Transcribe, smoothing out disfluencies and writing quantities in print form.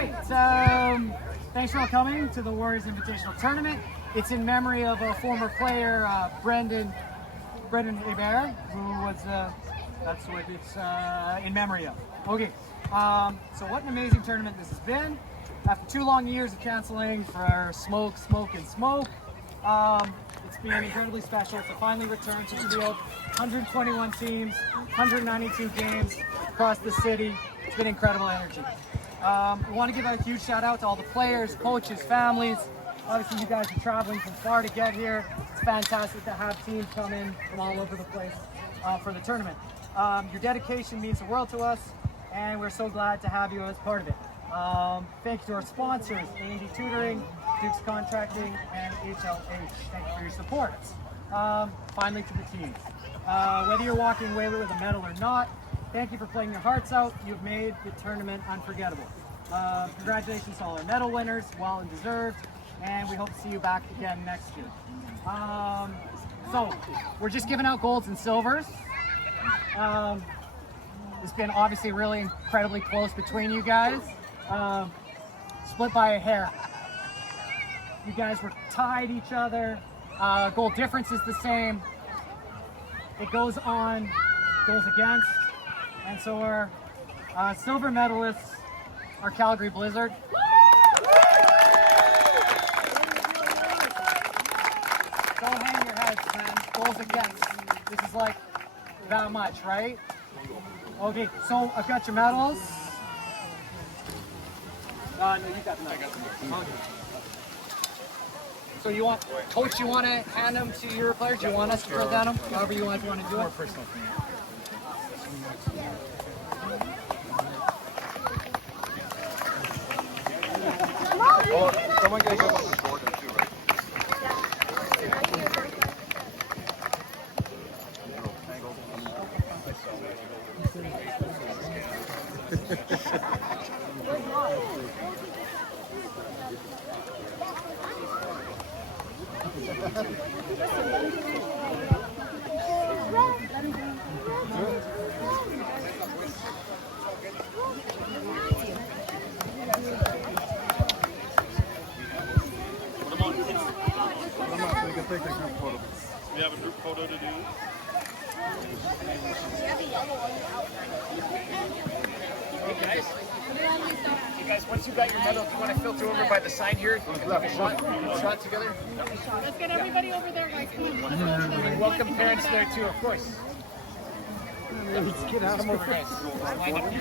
right. Thanks for all coming to the Warriors Invitational Tournament. It's in memory of a former player, Brendan Hebert, who was, that's what it's in memory of. Okay, so what an amazing tournament this has been. After 2 long years of canceling for smoke, it's been incredibly special to finally return to the field. 121 teams, 192 games across the city. It's been incredible energy. We want to give a huge shout out to all the players, coaches, families. Obviously you guys are traveling from far to get here. It's fantastic to have teams come in from all over the place for the tournament. Your dedication means the world to us, and we're so glad to have you as part of it. Thank you to our sponsors, A&D Tutoring, Duke's Contracting, and HLH. Thank you for your support. Finally to the teams. Whether you're walking away with a medal or not, thank you for playing your hearts out. You've made the tournament unforgettable. Congratulations to all our medal winners, well and deserved, and we hope to see you back again next year. So, we're just giving out golds and silvers. It's been obviously really incredibly close between you guys. Split by a hair. You guys were tied each other. Goal difference is the same. It goes on, goes against. And so our silver medalists are Calgary Blizzard. Don't hang your heads, man. Goals against. This is like that much, right? Okay, so I've got your medals. No, you got them. I got them. Okay. So you want, Coach, you want to hand them to your players? You want us to throw down them? However you guys want to do it? More personal thing. Oh, someone gotta go up the board too, right? We have a group photo to do. Hey guys, once you got your medal, do you want to filter over by the side here? Shot together? Let's get everybody over there, guys. Come on. Welcome parents there too, of course. Come over, guys. Line up here.